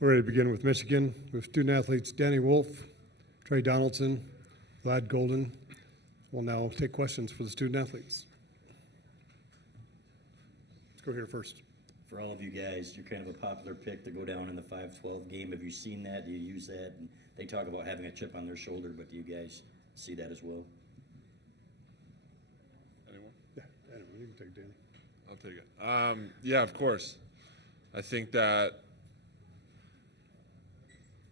We're ready to begin with Michigan with student athletes Danny Wolf, Trey Donaldson, Vlad Goldin. We'll now take questions for the student athletes. Let's go here first. For all of you guys, you're kind of a popular pick to go down in the 5-12 game. Have you seen that? Do you use that? And they talk about having a chip on their shoulder, but do you guys see that as well? Anyone? Yeah, anyone. You can take Danny. I'll take it. Yeah, of course. I think that.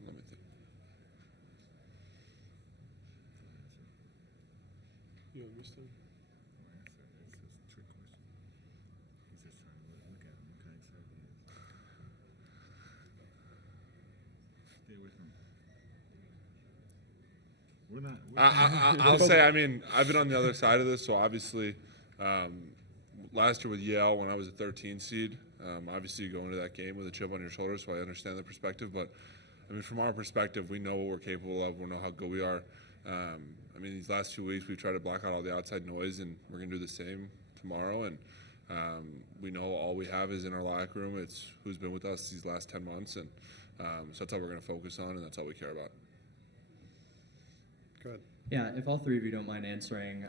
Let me think. You understand? I'll say, I mean, I've been on the other side of this, so obviously last year with Yale when I was a 13 seed, obviously you go into that game with a chip on your shoulder, so I understand the perspective. But, I mean, from our perspective, we know what we're capable of. We know how good we are. I mean, these last 2 weeks we've tried to block out all the outside noise, and we're going to do the same tomorrow. And we know all we have is in our locker room. It's who's been with us these last 10 months. And so that's all we're going to focus on, and that's all we care about. Go ahead. Yeah, if all three of you don't mind answering,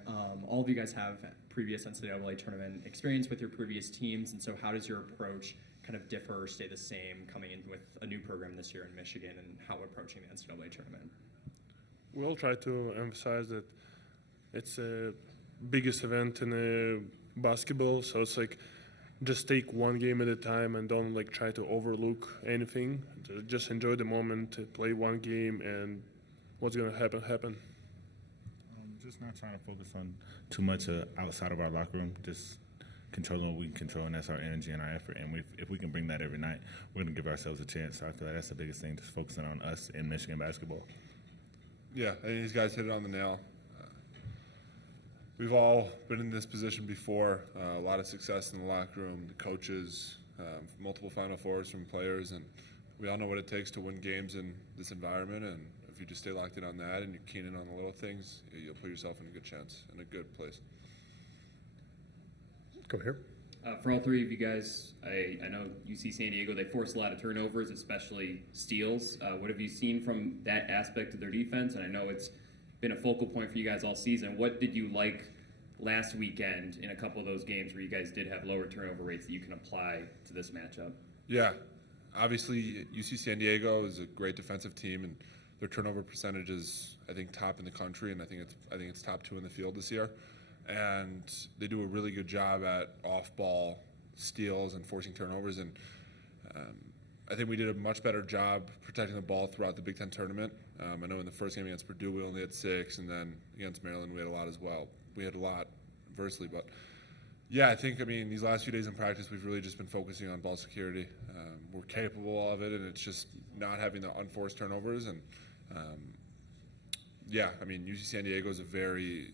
all of you guys have previous NCAA tournament experience with your previous teams, and so how does your approach kind of differ or stay the same coming in with a new program this year in Michigan and how approaching the NCAA tournament? We'll try to emphasize that it's the biggest event in basketball, so it's like just take one game at a time and don't like try to overlook anything. Just enjoy the moment, play one game, and what's going to happen. Just not trying to focus on too much outside of our locker room, just controlling what we can control, and that's our energy and our effort. And if we can bring that every night, we're going to give ourselves a chance. So I feel like that's the biggest thing, just focusing on us in Michigan basketball. Yeah, I think these guys hit it on the nail. We've all been in this position before. A lot of success in the locker room, the coaches, multiple Final Fours from players, and we all know what it takes to win games in this environment. And if you just stay locked in on that and you're keen in on the little things, you'll put yourself in a good chance, in a good place. Go here. For all three of you guys, I know UC San Diego, they force a lot of turnovers, especially steals. What have you seen from that aspect of their defense? And I know it's been a focal point for you guys all season. What did you like last weekend in a couple of those games where you guys did have lower turnover rates that you can apply to this matchup? Yeah, obviously UC San Diego is a great defensive team, and their turnover percentage is, I think, top in the country, and I think it's top 2 in the field this year. And they do a really good job at off-ball steals and forcing turnovers. And I think we did a much better job protecting the ball throughout the Big Ten tournament. I know in the first game against Purdue we only had 6, and then against Maryland we had a lot as well. We had a lot adversely, but yeah, I mean, these last few days in practice we've really just been focusing on ball security. We're capable of it, and it's just not having the unforced turnovers. And yeah, I mean, UC San Diego is a very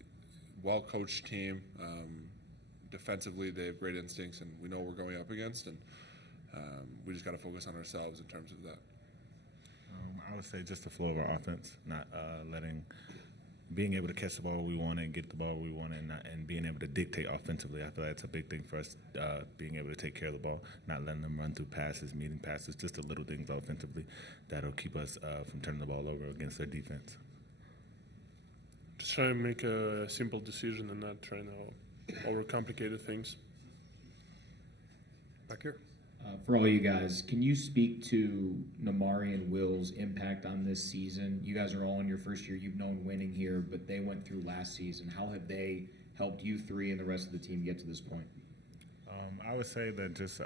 well-coached team. Defensively, they have great instincts, and we know what we're going up against, and we just got to focus on ourselves in terms of that. I would say just the flow of our offense, not being able to catch the ball where we want it and get the ball where we want it, and being able to dictate offensively. I feel like that's a big thing for us, being able to take care of the ball, not letting them run through passes, meeting passes, just the little things offensively that'll keep us from turning the ball over against their defense. Just try to make a simple decision and not trying to overcomplicate things. Back here. For all you guys, can you speak to Namari and Will's impact on this season? You guys are all in your first year. You've known winning here, but they went through last season. How have they helped you three and the rest of the team get to this point? I would say that just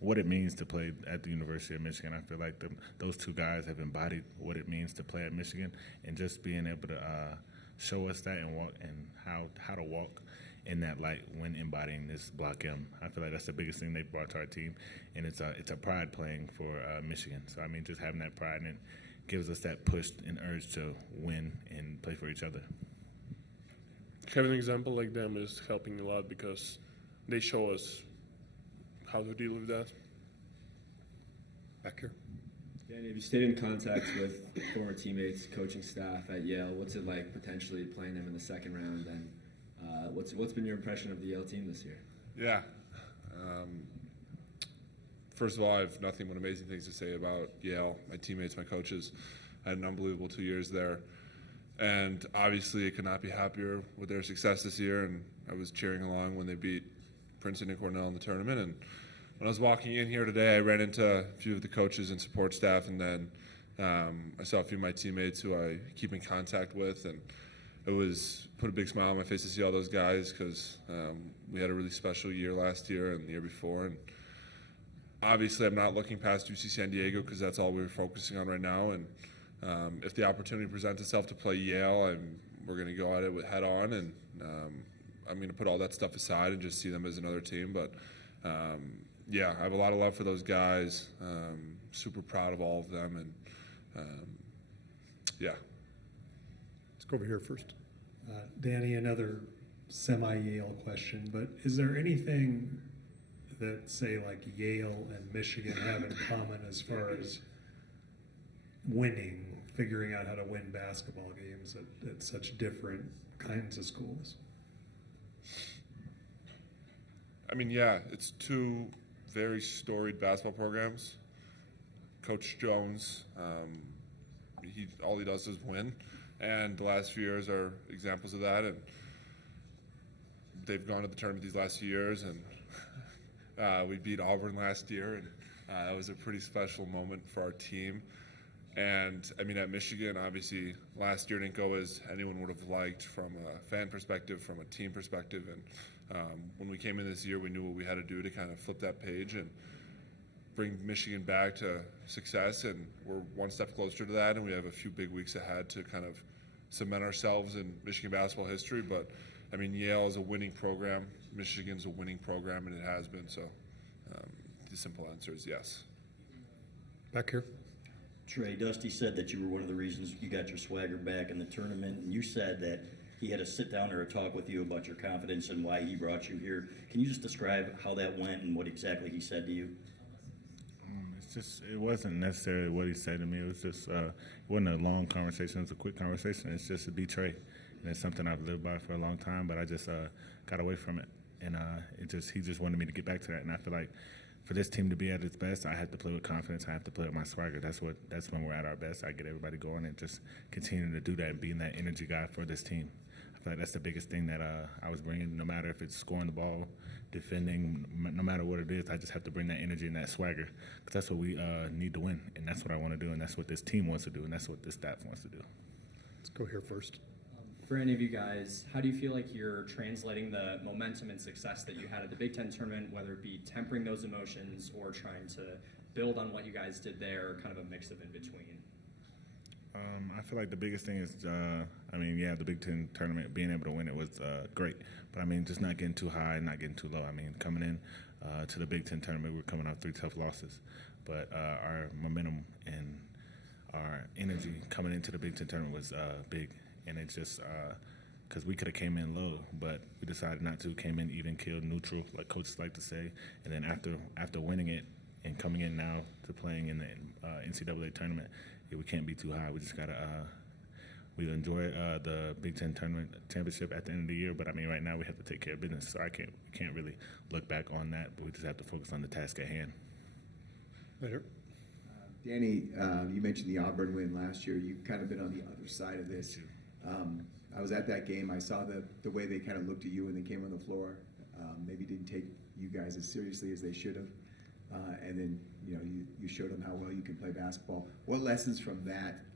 what it means to play at the University of Michigan. I feel like those two guys have embodied what it means to play at Michigan, and just being able to show us that and walk and how to walk in that light when embodying this Block M. I feel like that's the biggest thing they brought to our team, and it's a pride playing for Michigan. So I mean, just having that pride, and it gives us that push and urge to win and play for each other. Having an example like them is helping a lot because they show us how to deal with that. Back here. Danny, have you stayed in contact with former teammates, coaching staff at Yale? What's it like potentially playing them in the second round? And what's been your impression of the Yale team this year? Yeah. first of all, I have nothing but amazing things to say about Yale, my teammates, my coaches. I had an unbelievable 2 years there. And obviously, I could not be happier with their success this year. And I was cheering along when they beat Princeton and Cornell in the tournament. And when I was walking in here today, I ran into a few of the coaches and support staff. And then I saw a few of my teammates who I keep in contact with. And it was put a big smile on my face to see all those guys because we had a really special year last year and the year before. And obviously, I'm not looking past UC San Diego because that's all we're focusing on right now. And if the opportunity presents itself to play Yale, we're going to go at it with head on, and I'm going to put all that stuff aside and just see them as another team. But yeah, I have a lot of love for those guys. Super proud of all of them, and yeah. Let's go over here first. Danny, another semi-Yale question, but is there anything that, say, like Yale and Michigan have in common as far as winning, figuring out how to win basketball games at such different kinds of schools? I mean, yeah, it's two very storied basketball programs. Coach Jones, all he does is win, and the last few years are examples of that. And they've gone to the tournament these last few years, and we beat Auburn last year, and that was a pretty special moment for our team. And I mean, at Michigan, obviously, last year didn't go as anyone would have liked from a fan perspective, from a team perspective. And when we came in this year, we knew what we had to do to kind of flip that page and bring Michigan back to success. And we're one step closer to that, and we have a few big weeks ahead to kind of cement ourselves in Michigan basketball history. But I mean, Yale is a winning program. Michigan's a winning program, and it has been. So the simple answer is yes. Back here. Trey, Dusty said that you were one of the reasons you got your swagger back in the tournament, and you said that he had a sit down or a talk with you about your confidence and why he brought you here. Can you just describe how that went and what exactly he said to you? It wasn't necessarily what he said to me. It was just, it wasn't a long conversation. It was a quick conversation. It's just to be Trey. And it's something I've lived by for a long time, but I just got away from it. And he just wanted me to get back to that. And I feel like for this team to be at its best, I have to play with confidence. I have to play with my swagger. That's when we're at our best. I get everybody going and just continuing to do that and being that energy guy for this team. I feel like that's the biggest thing that I was bringing. No matter if it's scoring the ball, defending, no matter what it is, I just have to bring that energy and that swagger because that's what we need to win, and that's what I want to do, and that's what this team wants to do, and that's what this staff wants to do. Let's go here first. For any of you guys, how do you feel like you're translating the momentum and success that you had at the Big Ten tournament, whether it be tempering those emotions or trying to build on what you guys did there, kind of a mix of in between? I feel like the biggest thing is, the Big Ten tournament, being able to win it was great. But, just not getting too high and not getting too low. Coming in to the Big Ten tournament, we're coming off 3 tough losses. But our momentum and our energy coming into the Big Ten tournament was big. And it's just because we could have came in low, but we decided not to, came in even, killed, neutral, like coaches like to say. And then after winning it and coming in now to playing in the NCAA tournament, we can't be too high. We just got to we enjoy the Big Ten tournament championship at the end of the year, but right now we have to take care of business. So we can't really look back on that, but we just have to focus on the task at hand. Later. Danny, you mentioned the Auburn win last year. You've kind of been on the other side of this. I was at that game. I saw the way they kind of looked at you when they came on the floor. Maybe didn't take you guys as seriously as they should have. And then you showed them how well you can play basketball. What lessons from that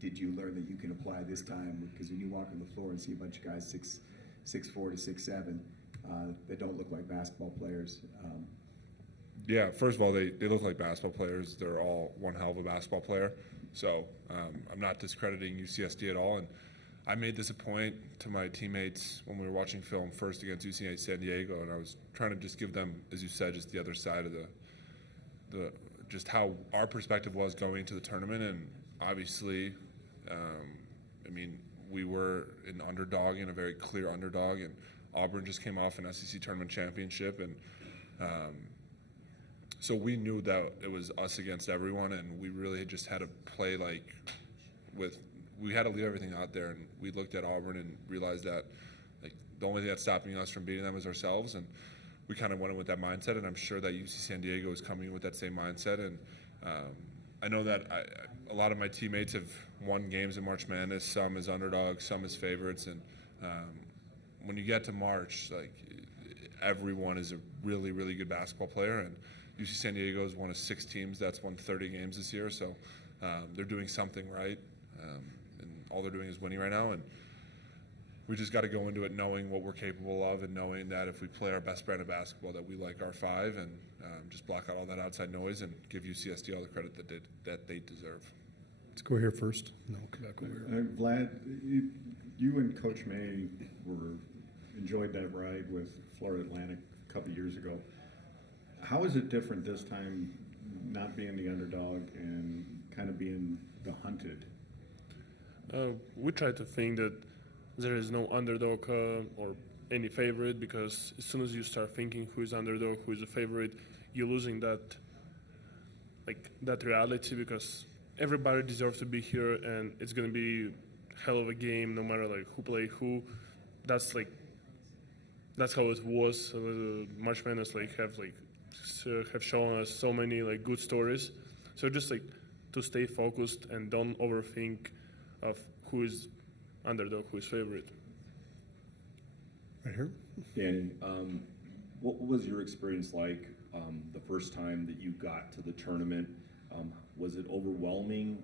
did you learn that you can apply this time? Because when you walk on the floor and see a bunch of guys 6'4" to 6'7" that don't look like basketball players. Yeah, first of all, they look like basketball players. They're all one hell of a basketball player. So I'm not discrediting UCSD at all. And I made this a point to my teammates when we were watching film first against UC San Diego, and I was trying to just give them, as you said, just the other side of the just how our perspective was going into the tournament. And obviously, we were an underdog and a very clear underdog, and Auburn just came off an SEC tournament championship, and so we knew that it was us against everyone, and we really just had to play we had to leave everything out there, and we looked at Auburn and realized that the only thing that's stopping us from beating them is ourselves, and we kind of went in with that mindset, and I'm sure that UC San Diego is coming in with that same mindset. And I know that a lot of my teammates have won games in March Madness, some as underdogs, some as favorites, and when you get to March, like, everyone is a really, really good basketball player, and UC San Diego is one of 6 teams that's won 30 games this year, so they're doing something right, and all they're doing is winning right now, and we just got to go into it knowing what we're capable of and knowing that if we play our best brand of basketball, that we like our 5, and just block out all that outside noise and give UCSD all the credit that they deserve. Let's go here first, and then we'll come back over here. Vlad, you and Coach May enjoyed that ride with Florida Atlantic a couple years ago. How is it different this time, not being the underdog and kind of being the hunted? We try to think that there is no underdog or any favorite, because as soon as you start thinking who is underdog, who is a favorite, you're losing that reality, because everybody deserves to be here, and it's gonna be hell of a game no matter who play who. That's how it was. March Madness have shown us so many good stories. So just to stay focused and don't overthink of who is underdog, who is favorite. Right here. Danny, what was your experience like the first time that you got to the tournament? Was it overwhelming?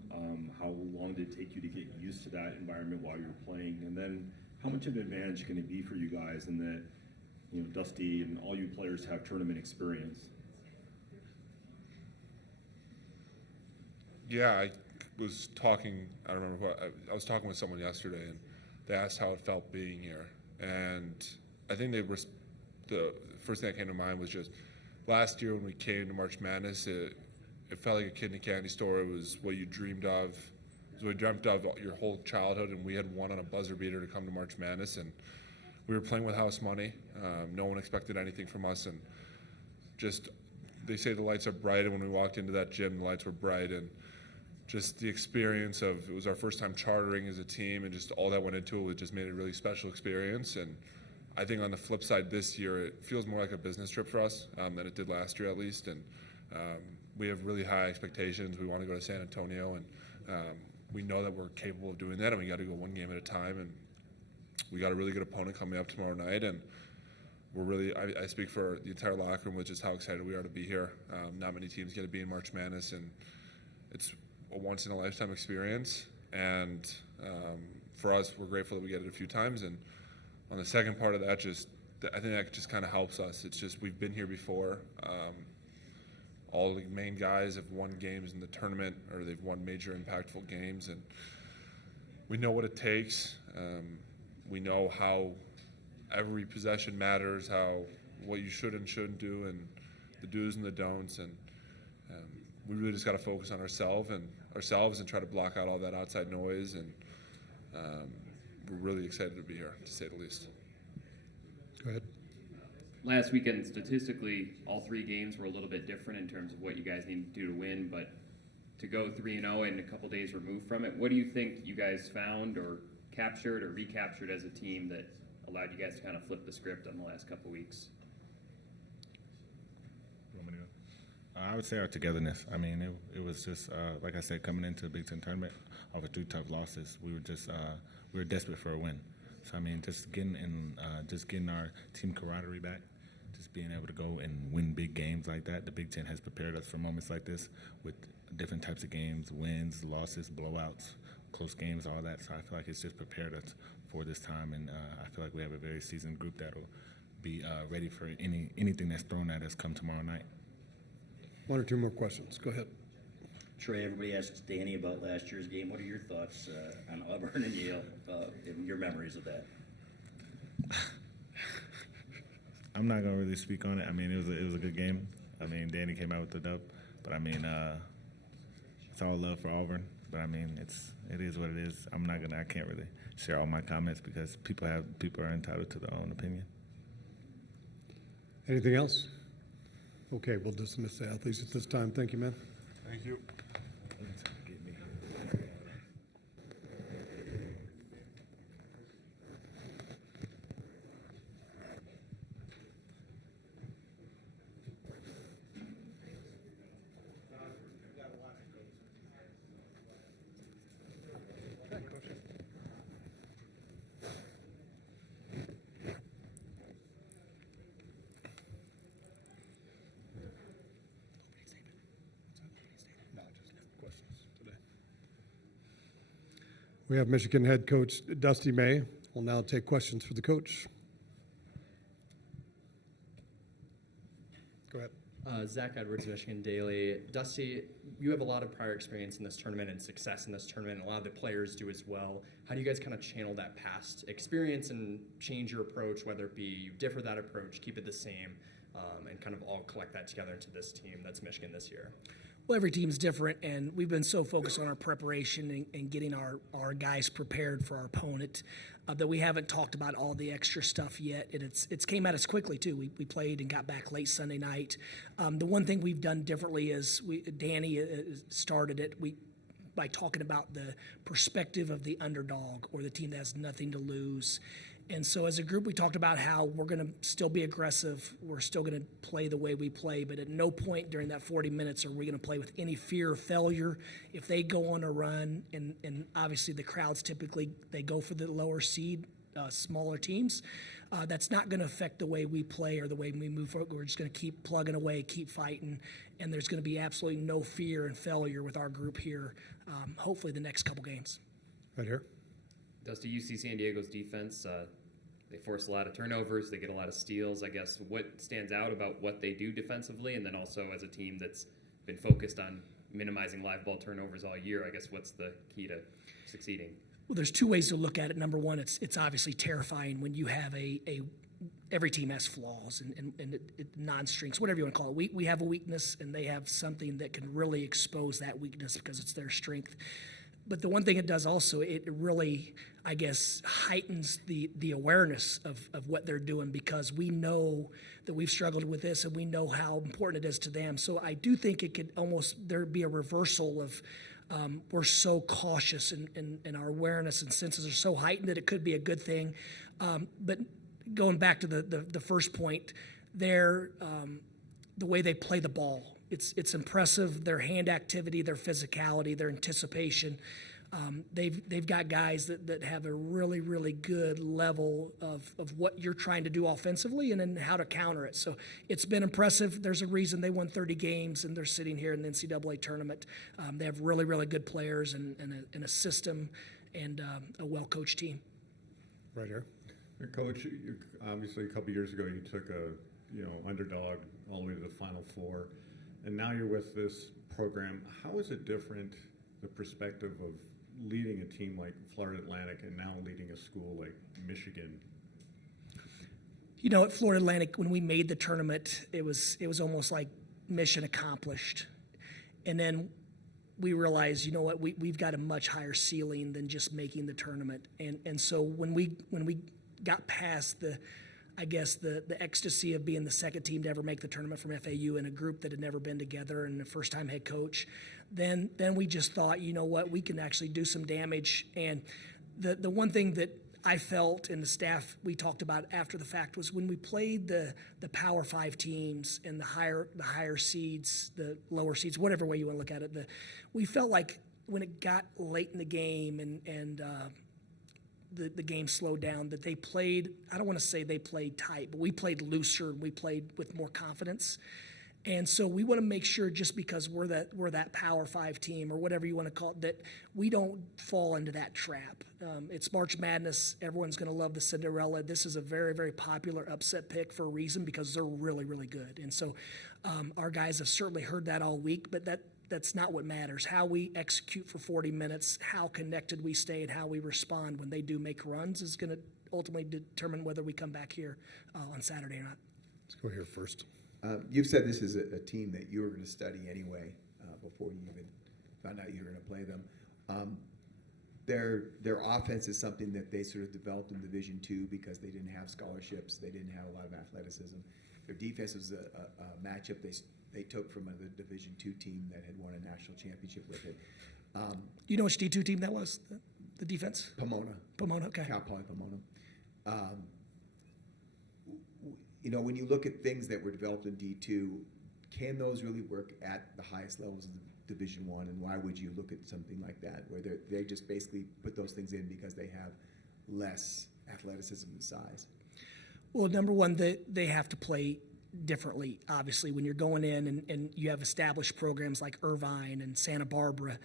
How long did it take you to get used to that environment while you were playing? And then how much of an advantage can it be for you guys in that, Dusty and all you players have tournament experience? Yeah, I was talking, I don't remember I was talking with someone yesterday, and they asked how it felt being here. And I think the first thing that came to mind was just last year when we came to March Madness, it felt like a kid in a candy store. It was what you dreamed of. It was what you dreamt of your whole childhood, and we had won on a buzzer beater to come to March Madness, and we were playing with house money. No one expected anything from us, and just they say the lights are bright, and when we walked into that gym, the lights were bright, and just the experience of, it was our first time chartering as a team, and just all that went into it just made it a really special experience. And I think on the flip side this year, it feels more like a business trip for us than it did last year at least. And we have really high expectations. We want to go to San Antonio, and we know that we're capable of doing that, and we got to go one game at a time. And we got a really good opponent coming up tomorrow night, and we're really, I speak for the entire locker room with just how excited we are to be here. Not many teams get to be in March Madness, and it's a once-in-a-lifetime experience. And for us, we're grateful that we get it a few times. And on the second part of that, I think that just kind of helps us. It's just we've been here before. All the main guys have won games in the tournament, or they've won major impactful games, and we know what it takes. We know how every possession matters, what you should and shouldn't do, and the do's and the don'ts. And we really just got to focus on ourselves and try to block out all that outside noise. And we're really excited to be here, to say the least. Go ahead. Last weekend, statistically, all 3 games were a little bit different in terms of what you guys need to do to win, but to go 3-0 and a couple days removed from it, what do you think you guys found or captured or recaptured as a team that allowed you guys to kind of flip the script on the last couple weeks? You want me to go? I would say our togetherness. I mean, it was just, like I said, coming into the Big Ten tournament off of 2 tough losses, we were desperate for a win. So, I mean, just getting our team camaraderie back, just being able to go and win big games like that. The Big Ten has prepared us for moments like this with different types of games, wins, losses, blowouts, close games, all that. So I feel like it's just prepared us for this time, and I feel like we have a very seasoned group that will be ready for anything that's thrown at us come tomorrow night. 1 or 2 more questions. Go ahead. Trey, everybody asks Danny about last year's game. What are your thoughts on Auburn and Yale, and your memories of that? I'm not gonna really speak on it. I mean, it was a good game. I mean, Danny came out with the dub, but I mean, it's all love for Auburn. But I mean, it is what it is. I can't really share all my comments because people are entitled to their own opinion. Anything else? Okay, we'll dismiss the athletes at this time. Thank you, man. Thank you. We have Michigan head coach Dusty May. We'll now take questions for the coach. Go ahead. Zach Edwards, Michigan Daily. Dusty, you have a lot of prior experience in this tournament and success in this tournament. A lot of the players do as well. How do you guys kind of channel that past experience and change your approach, whether it be you differ that approach, keep it the same, and kind of all collect that together into this team that's Michigan this year? Well, every team's different, and we've been so focused on our preparation and getting our guys prepared for our opponent that we haven't talked about all the extra stuff yet. And it's came at us quickly, too. We played and got back late Sunday night. The one thing we've done differently is Danny started it by talking about the perspective of the underdog or the team that has nothing to lose. And so as a group, we talked about how we're going to still be aggressive. We're still going to play the way we play, but at no point during that 40 minutes are we going to play with any fear of failure. If they go on a run, and obviously the crowds typically, they go for the lower seed, smaller teams, that's not going to affect the way we play or the way we move forward. We're just going to keep plugging away, keep fighting, and there's going to be absolutely no fear and failure with our group here, hopefully the next couple games. Right here. Dusty, UC San Diego's defense, they force a lot of turnovers. They get a lot of steals. I guess what stands out about what they do defensively, and then also as a team that's been focused on minimizing live ball turnovers all year, I guess what's the key to succeeding? Well, there's two ways to look at it. Number one, it's obviously terrifying when you have every team has flaws and non-strengths, whatever you want to call it. We have a weakness, and they have something that can really expose that weakness because it's their strength. But the one thing it does also, it really, I guess, heightens the awareness of what they're doing because we know that we've struggled with this and we know how important it is to them. So I do think it could almost, there'd be a reversal of we're so cautious and our awareness and senses are so heightened that it could be a good thing. But going back to the first point, the way they play the ball, it's impressive, their hand activity, their physicality, their anticipation. They've got guys that have a really, really good level of what you're trying to do offensively and then how to counter it. So it's been impressive. There's a reason they won 30 games and they're sitting here in the NCAA tournament. They have really, really good players and a system and a well-coached team. Right here. Coach, obviously a couple years ago you took a underdog all the way to the Final Four. And now you're with this program. How is it different, the perspective of leading a team like Florida Atlantic and now leading a school like Michigan? At Florida Atlantic, when we made the tournament, it was almost like mission accomplished. And then we realized, you know what, we've got a much higher ceiling than just making the tournament. And so when we got past the ecstasy of being the second team to ever make the tournament from FAU in a group that had never been together and the first-time head coach, then we just thought, you know what, we can actually do some damage. And the one thing that I felt and the staff we talked about after the fact was when we played the Power 5 teams and the higher seeds, the lower seeds, whatever way you want to look at it, we felt like when it got late in the game and the game slowed down, that they played, I don't want to say they played tight, but we played looser and we played with more confidence. And so we want to make sure, just because we're that Power 5 team or whatever you want to call it, that we don't fall into that trap. It's March Madness. Everyone's going to love the Cinderella. This is a very, very popular upset pick for a reason because they're really, really good. And so our guys have certainly heard that all week, but that's not what matters. How we execute for 40 minutes, how connected we stay, and how we respond when they do make runs is going to ultimately determine whether we come back here on Saturday or not. Let's go here first. You've said this is a team that you were going to study anyway before you even found out you were going to play them. Their offense is something that they sort of developed in Division II because they didn't have scholarships. They didn't have a lot of athleticism. Their defense was a matchup they took from a Division II team that had won a national championship with it. You know which D2 team that was, the defense? Pomona. Pomona, okay. Cal Poly Pomona. When you look at things that were developed in D2, can those really work at the highest levels of Division I? And why would you look at something like that, where they just basically put those things in because they have less athleticism and size? Well, number one, they have to play differently, obviously, when you're going in and you have established programs like Irvine and Santa Barbara.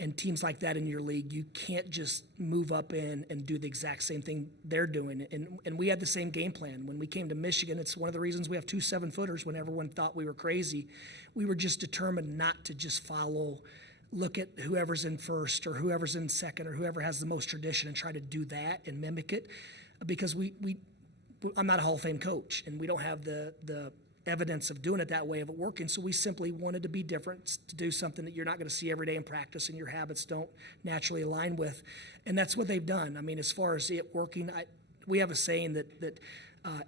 and teams like that in your league, you can't just move up in and do the exact same thing they're doing. And we had the same game plan. When we came to Michigan, it's one of the reasons we have 2 7-footers when everyone thought we were crazy. We were just determined not to just look at whoever's in first or whoever's in second or whoever has the most tradition and try to do that and mimic it. Because I'm not a Hall of Fame coach, and we don't have the evidence of doing it that way, of it working. So we simply wanted to be different, to do something that you're not going to see every day in practice and your habits don't naturally align with. And that's what they've done. I mean, as far as it working, we have a saying that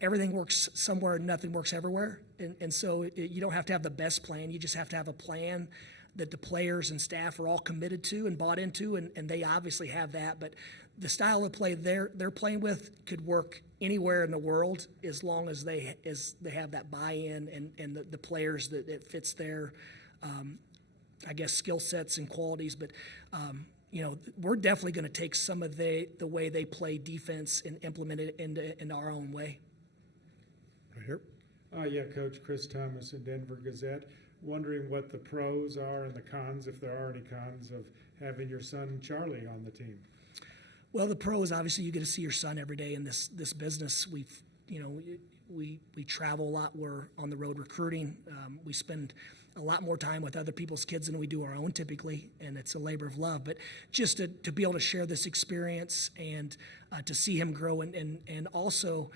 everything works somewhere and nothing works everywhere. And so you don't have to have the best plan. You just have to have a plan that the players and staff are all committed to and bought into, and they obviously have that. But the style of play they're playing with could work anywhere in the world as long as they have that buy-in and the players that it fits their, I guess, skill sets and qualities. But we're definitely going to take some of the way they play defense and implement it into our own way. Right here. Yeah, Coach Chris Thomas in Denver Gazette. Wondering what the pros are and the cons, if there are any cons, of having your son Charlie on the team. Well, the pros, obviously, you get to see your son every day in this business. We travel a lot. We're on the road recruiting. We spend a lot more time with other people's kids than we do our own typically, and it's a labor of love. But just to be able to share this experience and to see him grow, and also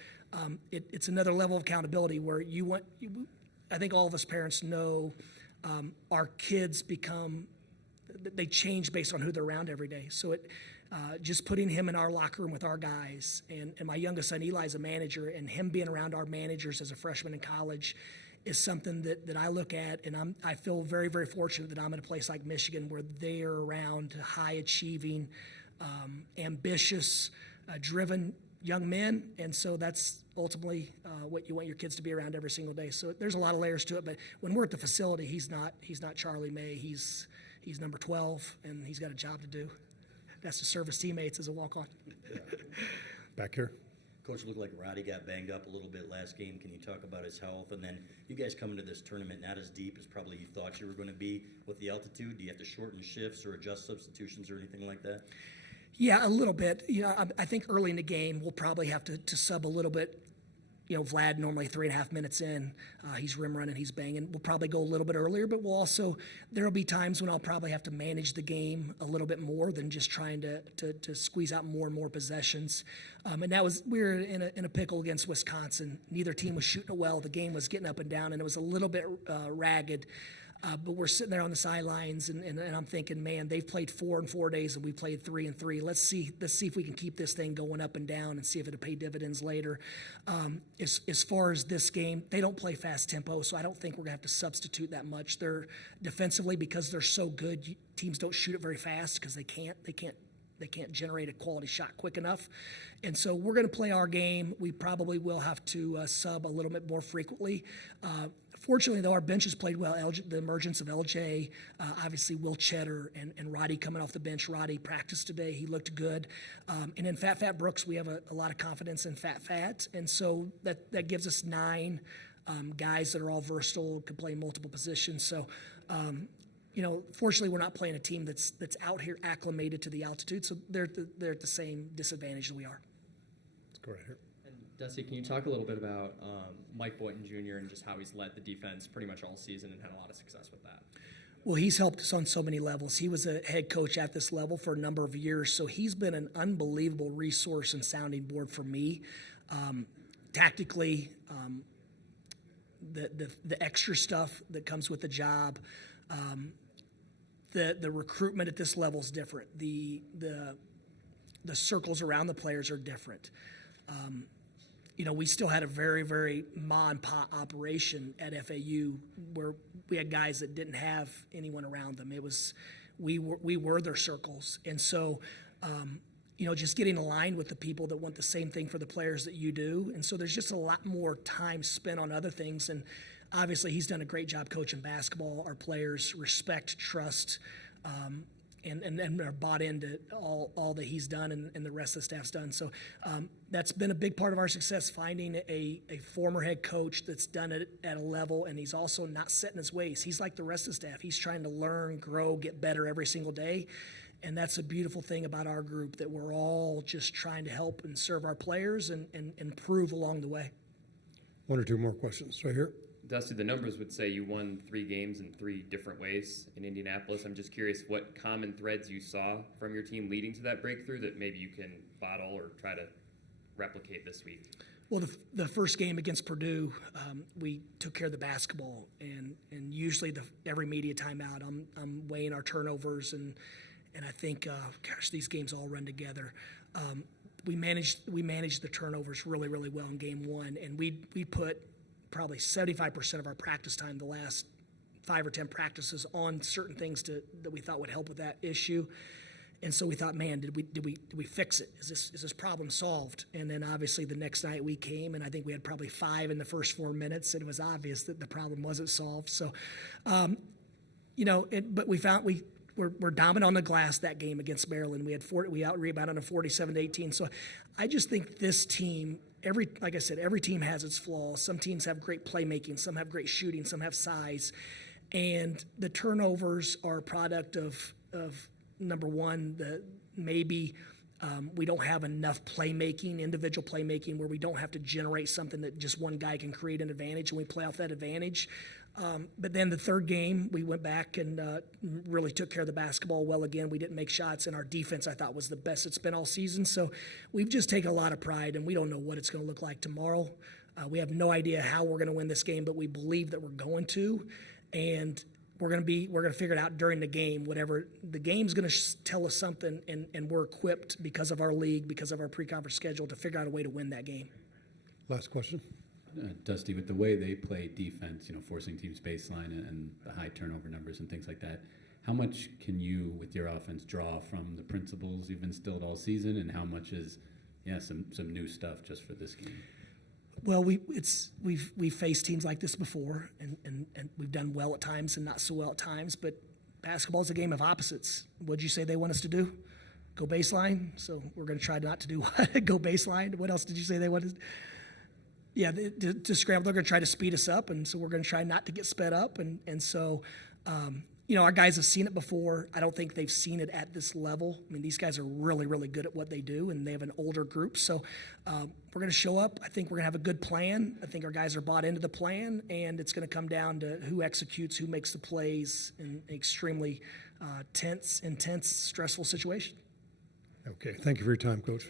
it's another level of accountability where I think all of us parents know our kids they change based on who they're around every day. So just putting him in our locker room with our guys, and my youngest son Eli's a manager, and him being around our managers as a freshman in college is something that I look at, and I feel very, very fortunate that I'm in a place like Michigan where they are around high achieving, ambitious, driven young men, and so that's ultimately what you want your kids to be around every single day. So there's a lot of layers to it, but when we're at the facility, he's not Charlie May. He's number 12, and he's got a job to do. That's to serve his teammates as a walk-on. Back here. Coach, looked like Roddy got banged up a little bit last game. Can you talk about his health? And then you guys come into this tournament not as deep as probably you thought you were going to be with the altitude. Do you have to shorten shifts or adjust substitutions or anything like that? Yeah, a little bit. I think early in the game we'll probably have to sub a little bit. Vlad normally 3.5 minutes in, he's rim running, he's banging. We'll probably go a little bit earlier, but there'll be times when I'll probably have to manage the game a little bit more than just trying to squeeze out more and more possessions. And we were in a pickle against Wisconsin. Neither team was shooting it well. The game was getting up and down, and it was a little bit ragged. But we're sitting there on the sidelines, and I'm thinking, man, they've played 4 in 4 days, and we played 3 in 3. Let's see if we can keep this thing going up and down, and see if it'll pay dividends later. As far as this game, they don't play fast tempo, so I don't think we're gonna have to substitute that much. They're defensively, because they're so good. Teams don't shoot it very fast because they can't generate a quality shot quick enough. And so we're going to play our game. We probably will have to sub a little bit more frequently. Fortunately, though, our bench has played well. The emergence of LJ, obviously Will Cheddar and Roddy coming off the bench. Roddy practiced today. He looked good. And in Fat Brooks, we have a lot of confidence in Fat. And so that gives us 9 guys that are all versatile, could play multiple positions. So, fortunately, we're not playing a team that's out here acclimated to the altitude, so they're at the same disadvantage that we are. Let's go right here. And Dusty, can you talk a little bit about Mike Boynton Jr. and just how he's led the defense pretty much all season and had a lot of success with that? Well, he's helped us on so many levels. He was a head coach at this level for a number of years, so he's been an unbelievable resource and sounding board for me. Tactically, the extra stuff that comes with the job. The recruitment at this level is different. The circles around the players are different. We still had a very, very ma and pa operation at FAU where we had guys that didn't have anyone around them. We were their circles, and so just getting aligned with the people that want the same thing for the players that you do, and so there's just a lot more time spent on other things. And obviously, he's done a great job coaching basketball. Our players respect, trust, and are bought into all that he's done and the rest of the staff's done. So that's been a big part of our success, finding a former head coach that's done it at a level, and he's also not set in his ways. He's like the rest of the staff. He's trying to learn, grow, get better every single day. And that's a beautiful thing about our group, that we're all just trying to help and serve our players and improve along the way. One or two more questions right here. Dusty, the numbers would say you won 3 games in 3 different ways in Indianapolis. I'm just curious what common threads you saw from your team leading to that breakthrough that maybe you can bottle or try to replicate this week. Well, the first game against Purdue, we took care of the basketball, and usually every media timeout, I'm weighing our turnovers, and I think, these games all run together. We managed the turnovers really, really well in game 1, and we put probably 75% of our practice time, the last 5 or 10 practices, on certain things that we thought would help with that issue. And so we thought, man, did we fix it? Is this problem solved? And then obviously the next night we came, and I think we had probably 5 in the first 4 minutes, and it was obvious that the problem wasn't solved. So, but we found we're dominant on the glass that game against Maryland. We out-rebounded on 47-18. So I just think this team, like I said, every team has its flaws. Some teams have great playmaking, some have great shooting, some have size. And the turnovers are a product of number one, maybe we don't have enough playmaking, individual playmaking, where we don't have to generate something that just one guy can create an advantage, and we play off that advantage. But then the third game, we went back and really took care of the basketball well again. We didn't make shots, and our defense, I thought, was the best it's been all season. So we've just taken a lot of pride, and we don't know what it's going to look like tomorrow. We have no idea how we're going to win this game, but we believe that we're going to, and we're going to figure it out during the game. Whatever the game's going to tell us something, and we're equipped because of our league, because of our pre-conference schedule, to figure out a way to win that game. Last question. Dusty, with the way they play defense, forcing teams baseline and the high turnover numbers and things like that, how much can you, with your offense, draw from the principles you've instilled all season, and how much is, some new stuff just for this game? Well, we've faced teams like this before, and we've done well at times and not so well at times. But basketball is a game of opposites. What'd you say they want us to do? Go baseline. So we're going to try not to do what? Go baseline. What else did you say they wanted? Yeah, to scramble. They're going to try to speed us up, and so we're going to try not to get sped up. And so, our guys have seen it before. I don't think they've seen it at this level. I mean, these guys are really, really good at what they do, and they have an older group. So we're going to show up. I think we're going to have a good plan. I think our guys are bought into the plan, and it's going to come down to who executes, who makes the plays in an extremely intense, stressful situation. Okay, thank you for your time, Coach.